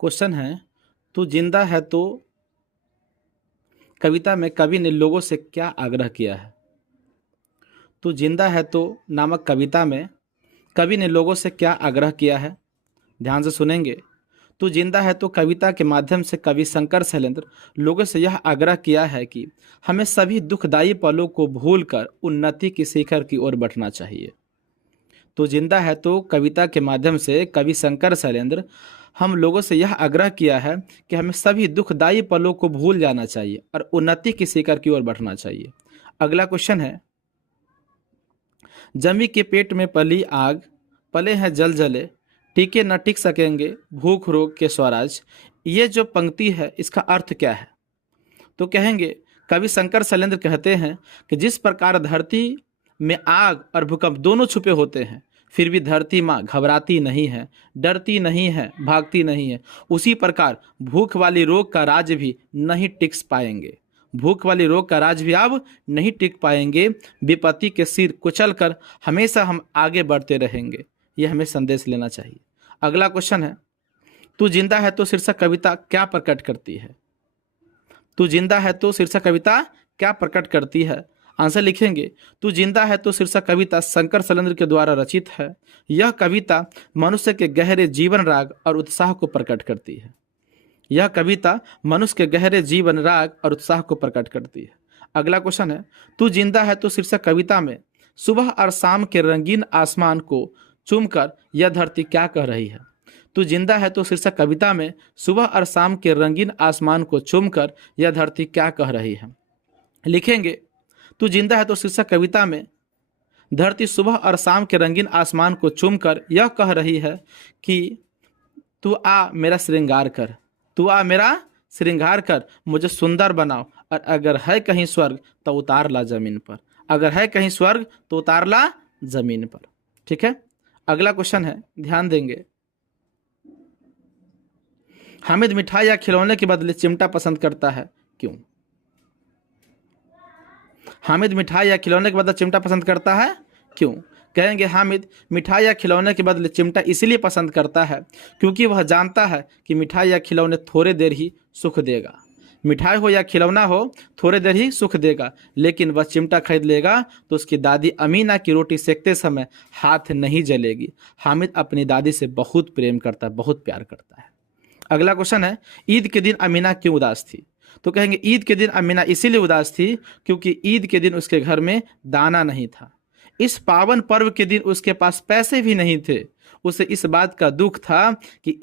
Question है, तू जिंदा है तो कविता में कवि ने लोगों से क्या आग्रह किया है। तू जिंदा है तो नामक कविता में कवि ने लोगों से क्या आग्रह किया है। ध्यान से सुनेंगे। तू जिंदा है तो कविता के माध्यम से कवि शंकर शैलेंद्र लोगों से यह आग्रह किया है कि हमें सभी दुखदायी पलों को भूलकर उन्नति की शिखर की ओर बढ़ना चाहिए। तो जिंदा है तो कविता के माध्यम से कवि शंकर शैलेंद्र हम लोगों से यह आग्रह किया है कि हमें सभी दुखदायी पलों को भूल जाना चाहिए और उन्नति की शिखर की ओर बढ़ना चाहिए। अगला क्वेश्चन है, जमी के पेट में पली आग, पले हैं जल जले, टीके न टिक सकेंगे भूख रोग के स्वराज। ये जो पंक्ति है इसका अर्थ क्या है। तो कहेंगे, कवि शंकर शैलेंद्र कहते हैं कि जिस प्रकार धरती में आग और भूकंप दोनों छुपे होते हैं, फिर भी धरती माँ घबराती नहीं है, डरती नहीं है, भागती नहीं है, उसी प्रकार भूख वाली रोग का राज भी नहीं टिक पाएंगे। भूख वाली रोग का राज भी अब नहीं टिक पाएंगे। विपत्ति के सिर कुचल कर हमेशा हम आगे बढ़ते रहेंगे। यह हमें संदेश लेना चाहिए। अगला क्वेश्चन है, तू जिंदा है तो शीर्षक कविता क्या प्रकट करती है। तू जिंदा है तो शीर्षक कविता क्या प्रकट करती है। आंसर लिखेंगे, तू जिंदा है तो शीर्षक कविता शंकर शैलेंद्र के द्वारा रचित है। यह कविता मनुष्य के गहरे जीवन राग और उत्साह को प्रकट करती है। यह कविता मनुष्य के गहरे जीवन राग और उत्साह को प्रकट करती है। अगला क्वेश्चन है, तू जिंदा है तो शीर्षक कविता में सुबह और शाम के रंगीन आसमान को चूमकर यह धरती क्या कह रही है। तू जिंदा है तो शीर्षक कविता में सुबह और शाम के रंगीन आसमान को चूमकर यह धरती क्या कह रही है। लिखेंगे, तू जिंदा है तो शीर्षक कविता में धरती सुबह और शाम के रंगीन आसमान को चूमकर यह कह रही है कि तू आ मेरा श्रृंगार कर, तू आ मेरा श्रृंगार कर, मुझे सुंदर बनाओ, और अगर है कहीं स्वर्ग तो उतार ला जमीन पर। अगर है कहीं स्वर्ग तो उतार ला जमीन पर। ठीक है। अगला क्वेश्चन है, ध्यान देंगे। हामिद मिठाई या खिलौने के बदले चिमटा पसंद करता है, क्यों। हामिद मिठाई या खिलौने के बदले चिमटा पसंद करता है, क्यों। कहेंगे, हामिद मिठाई या खिलौने के बदले चिमटा इसलिए पसंद करता है क्योंकि वह जानता है कि मिठाई या खिलौने थोड़े देर ही सुख देगा। मिठाई हो या खिलौना हो, थोड़े देर ही सुख देगा, लेकिन वह चिमटा खरीद लेगा तो उसकी दादी अमीना की रोटी सेकते समय हाथ नहीं जलेगी। हामिद अपनी दादी से बहुत प्रेम करता है, बहुत प्यार करता है। अगला क्वेश्चन है, ईद के दिन अमीना क्यों उदास थी। तो कहेंगे, ईद के दिन अमीना इसीलिए उदास थी क्योंकि ईद के दिन उसके घर में दाना नहीं था। इस पावन पर्व के दिन उसके पास पैसे भी नहीं थे। उसे इस बात का दुख था कि